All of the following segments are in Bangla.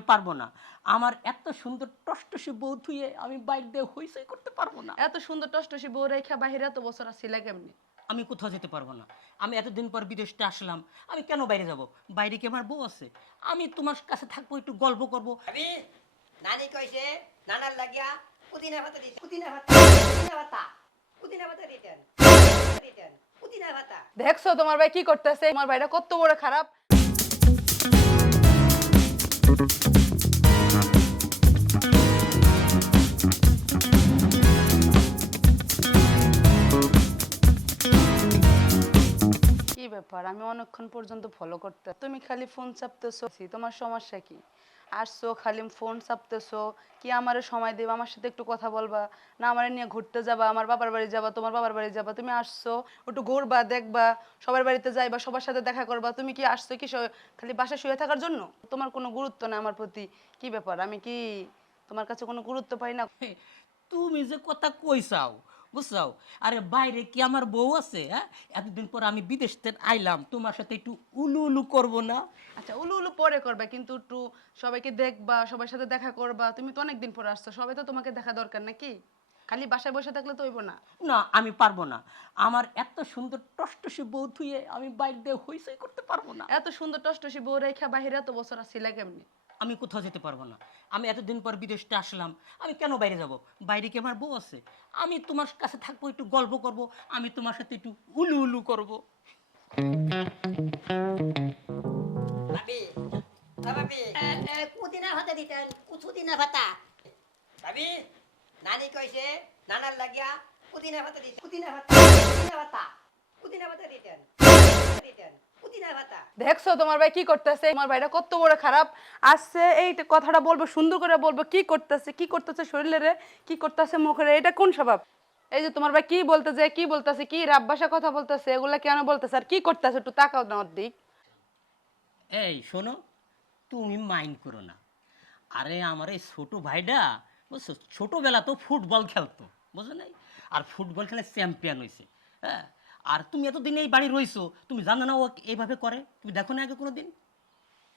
আমি পারবো না। আমার এত সুন্দর টসটসে বউ থুয়ে আমি বাইরে দিয়ে হইচই করতে পারবো না। এত সুন্দর টসটসি বউ রেখা বাহিরে এত বছর আসিলা কেমনি? আমি কোথাও যেতে পারবো না। আমি এতদিন পর বিদেশটা আসলাম, আমি কেন বাইরে যাব? বাইরে কি আমার বউ আছে? আমি তোমার কাছে থাকবো, একটু গল্প করবো। আমি নানি কইছে নানার লাগিয়া পুদিনা ভাতা দিতে পুদিনা ভাতা দিতেন পুদিনা ভাতা। দেখছো তোমার ভাই কি করতেছে? তোমার ভাইটা কত বড় খারাপ। কি ব্যাপার? আমি অনেকক্ষণ পর্যন্ত ফলো করতে, তুমি খালি ফোন চাপতেছো, তোমার সমস্যা কি? আসছো খালি ফোন চাপতেছো, কি আমারে সময় দেবা, আমার সাথে একটু কথা বলবা না? আমারে নিয়ে ঘুরতে যাবা, আমার বাবার বাড়ি যাবা, তোমার বাবার বাড়ি যাবা, তুমি আসছো একটু ঘুরবা, দেখবা, সবার বাড়িতে যাইবা, সবার সাথে দেখা করবা। তুমি কি আসছো কি খালি বাসায় শুয়ে থাকার জন্য? তোমার কোনো গুরুত্ব না আমার প্রতি। কি ব্যাপার? আমি কি তোমার কাছে কোনো গুরুত্ব পাই না? তুমি যে কথা কইসাও, বুঝছাও? আরে বাইরে কি আমার বউ আছে? হ্যাঁ, এতদিন পর আমি বিদেশ থেকে আইলাম, তোমার সাথে একটু উলু উলু করবো না? আচ্ছা, উলু উলু পরে করবে, কিন্তু একটু সবাইকে দেখবা, সবার সাথে দেখা করবা। তুমি তো অনেকদিন পরে আসছো, সবাই তো তোমাকে দেখা দরকার নাকি? খালি বাসায় বসে থাকলে তো হইব না। না, আমি পারবো না। আমার এত সুন্দর টসটসে বউ থুয়ে আমি বাইরে দিয়ে হইচই করতে পারবো না। এত সুন্দর টসটসি বউ রেখা বাহিরে এত বছর আসছিলা কেমনি? আমি কোথাও যেতে পারবো না। আমি এতদিন পর বিদেশটা আসলাম, আমি কেন বাইরে যাব? বাইরে কি আমার বউ আছে? আমি তোমার কাছে থাকবো, একটু গল্প করব, আমি তোমার সাথে একটু উলু উলু করব। ভাবি ভাবি পুদিনা ভাতা দিতেন পুদিনা ভাতা। ভাবি নানি কইছে নানার লাগিয়া পুদিনা ভাতা দিতে পুদিনা ভাতা দিতেন পুদিনা ভাতা। দেখছো তোমার ভাই কি করতেছে? তোমার ভাইটা কত বড় খারাপ। আসছে এই কথাটা বলবো, সুন্দর করে বলবো, কি করতেছে, কি করতেছে শরীরে, কি করতেছে মুখে, এটা কোন স্বভাব? এই যে তোমার ভাই কি বলতেছে, কি বলতেছে, কি রাব ভাষা কথা বলতেছে, এগুলা কেন বলতেছে আর কি করতেছে? একটু তাকাও না ওর দিক। এই শোনো, তুমি মাইন্ড করো না। আরে আমার এই ছোট ভাইটা, বুঝছো, ছোটবেলা তো ফুটবল খেলতো, বুঝো নাই? আর ফুটবল খেলে চ্যাম্পিয়ন হয়েছে। হ্যাঁ, আর তুমি এতদিন এই বাড়ি রইছো, তুমি জানো না ও এইভাবে করে? তুমি দেখো না আগে কোনো দিন?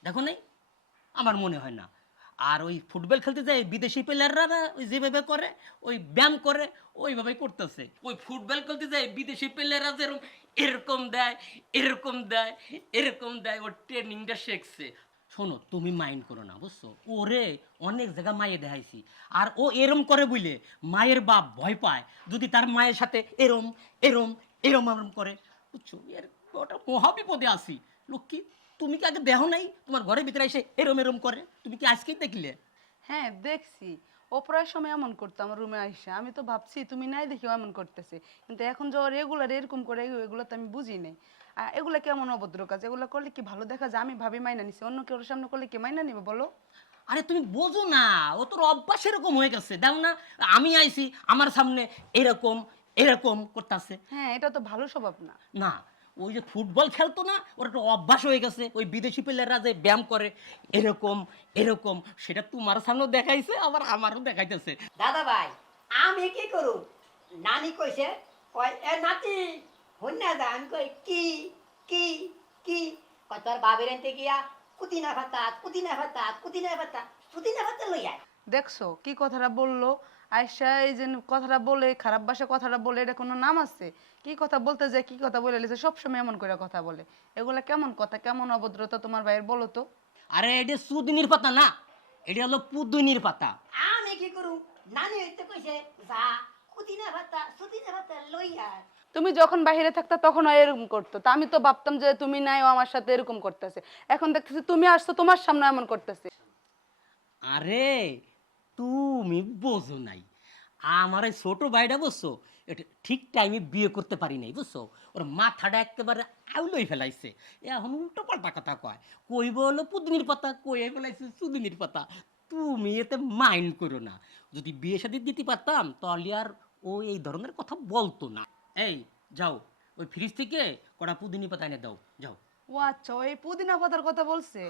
দেখো নাই? আমার মনে হয় না। আর ওই ফুটবল খেলতে যায় বিদেশি প্লেয়াররা না, ওই যেভাবে করে, ওই ব্যায়াম করে, ওইভাবেই করতেছে। ওই ফুটবল খেলতে যায় বিদেশি প্লেয়াররা যেরকম এরকম দেয়, এরকম দেয়, এরকম দেয়, ওর ট্রেনিংটা শিখছে। শোনো, তুমি মাইন্ড করো না, বুঝছো? ওরে অনেক জায়গা মায়ে দেখাইছি, আর ও এরম করে বুঝলে মায়ের বাপ ভয় পায় যদি তার মায়ের সাথে এরম এরম এরম এরম করে, বুঝছো? এর ওটা মহাবিপদে আসি। লক্ষ্মী, তুমি কি আগে দেখো নাই তোমার ঘরের ভিতরে এসে এরম এরম করে? তুমি কি আজকেই দেখলে? হ্যাঁ দেখছি, ও প্রায় সময় এমন করতো আমার রুমে আইসা। আমি তো ভাবছি তুমি নাই দেখি এমন করতেছে, কিন্তু এখন যে রেগুলার এরকম করে, এগুলো তো আমি বুঝি নাই। আর এগুলো কেমন অভদ্র কাজ? এগুলো করলে কি ভালো দেখা যায়? আমি ভাবি মাইনা নিছি, অন্য কেউ সামনে করলে কি মাইনা নিবে বলো? আরে তুমি বোঝো না, ও তোর অভ্যাস এরকম হয়ে গেছে। দেখো না, আমি আইছি আমার সামনে এরকম এরকম করতেছে। হ্যাঁ, এটা তো ভালো স্বভাব না। না, ওই যে ফুটবল খেলতো না, ওর একটা অভ্যাস হয়ে গেছে। ওই বিদেশি প্লেয়াররা যে ব্যায়াম করে এরকম এরকম, সেটা তোমার সামনেও দেখাইছে, আবার আমারও দেখাইতেছে। দাদা ভাই আমি কি করু? নানি কইছে কয় এ নাতি হন না যা। আমি কই কি কি কি? কয় তোর বাবির আনতে গিয়া পুদিনা ভাতা পুদিনা ভাতা লই আয়। দেখছো কি কথাটা বললো? আয়সা এই যে কথাটা বলে, খারাপ ভাষা কথাটা বলে, এটা কোনো নাম আছে? কি কথা বলতে যায়, কি কথা বলে লিছে, সবসময় এমন করে কথা বলে। এগুলা কেমন কথা, কেমন অভদ্রতা তোমার ভাইয়ের বলো তো? আরে এটা সুদিনীর পাতা না, এটা হলো পুদিনীর পাতা। আমি কি করু? নানি হইতে কইছে যা পুদিনা ভাতা লই আয়। তুমি যখন বাইরে থাকতা তখন ও এরকম করতো, তা আমি তো ভাবতাম যে তুমি নাই, ও আমার সাথে এরকম করতেছে। এখন দেখতেছি তুমি আসছো, তোমার সামনে এমন করতেছে। আরে তুমি বোঝো নাই, আমার এই ছোট ভাইটা, বুঝছো, এটা ঠিক টাইমে বিয়ে করতে পারি নাই, বুঝছো? ওর মাথাটা একেবারে আউলই ফেলাইছে। এখন উল্টো পাল্টা কথা কয়, কইব হলো পুদিনীর পাতা, কই ফেলাইছে সুদিনীর পাতা। তুমি এতে মাইন্ড করো না। যদি বিয়ে শাদী দিতে পারতাম তাহলে আর ও এই ধরনের কথা বলতো না। এই যাও, ওই ফ্রিজ থেকে কটা পুদিনী পাতা এনে দাও, যাও। ও আচ্ছা, ওই পুদিনা পাতার কথা বলছে।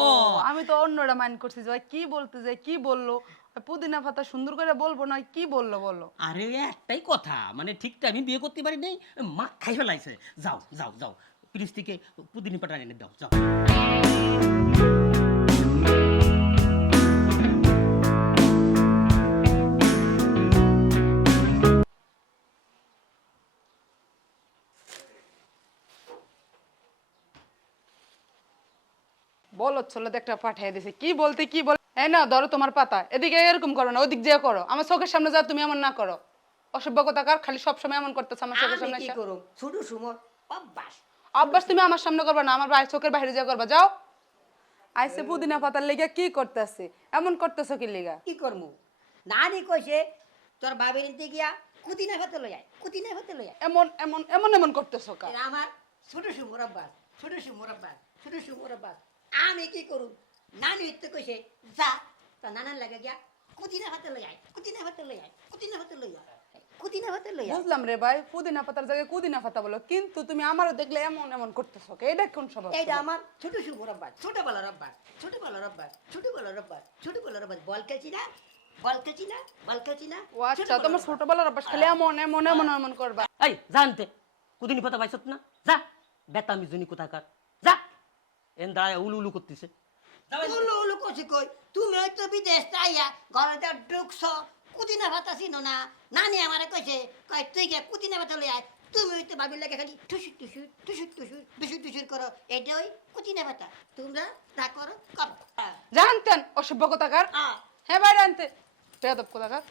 ও, আমি তো অন্যটা মাইন্ড করছি যে ওই কি বলতে যায়, কি বললো। ওই পুদিনা পাতা সুন্দর করে বলবো না, কি বললো বলো? আরে একটাই কথা, মানে ঠিক টাইমে বিয়ে করতে পারি নাই, মা খাই ফেলাইছে। যাও যাও যাও, ফ্রিজ থেকে পুদিনী পাতা এনে দাও, যাও। বলো ছোলে একটা পাঠিয়ে দিছে কি বলতে কি বল এই না ধরো তোমার পাতা এদিকে এরকম করো না ওদিক যে করো আমার চোখের সামনে যা তুমি এমন না করো অসভ্য কথাকার খালি সব সময় এমন করতেছ আমার চোখের আমি সামনে কি এসে। করব ছোট সুমর অভ্যাস অভ্যাস তুমি আমার সামনে করবে না আমার ভাই চোখের বাইরে যা করবা যাও আইসে পুদিনা পাতার লেগে কি করতেছে এমন করতেছো কি লেগা কি করবো নানি কইছে তোর বাবির নিতে গিয়া কুদিনা ভাতে লই আয় কুদিনা ভাতে লই আয় এমন এমন এমন এমন করতেছো কা এটা আমার ছোট সুমর অভ্যাস ছোট সুমর অভ্যাস ছোট সুমর অভ্যাস আমি কি করু নানি ইতে কইছে যা তা নানার লাগে গিয়া কুদিনা ভাতে লই আয় কুদিনা ভাতে লই আয় কুদিনা ভাতে লই আয় কুদিনা ভাতে লই আয় বুঝলাম রে ভাই পুদিনা পাতার জায়গায় কুদিনা পাতা বলো কিন্তু তুমি আমারও দেখলে এমন এমন করতেছো কে এটা কোন স্বভাব এইটা আমার ছোট সুমর অভ্যাস ছোটবেলার অভ্যাস ছোটবেলার অভ্যাস ছোটবেলার অভ্যাস ছোটবেলার অভ্যাস বল খেলছি না বল খেলছি না বল খেলছি না ও আচ্ছা তোমার ছোটবেলার অভ্যাস খালি এমন এমন এমন এমন করবা এই জানতে কুদিনি পাতা পাইছত না যা বেতামি জুনি কোথাকার যা এন দাঁড়ায় উলু উলু করতেছে উলু উলু করছি কই তুমি হয়তো বিদেশ তাইয়া ঘরে ঢুকছ কুদিনা ভাতা চিনো না নানি আমারে কইছে কয় তুই গিয়ে কুদিনা ভাতা লই আয় তুমি হয়তো ভাবির লাগে খালি টুসুর টুসুর টুসুর টুসুর টুসুর টুসুর করো এটা ওই কুদিনা ভাতা তোমরা তা করো জানতেন অসভ্য কথাকার হ্যাঁ ভাই জানতে বেয়াদব কথাকার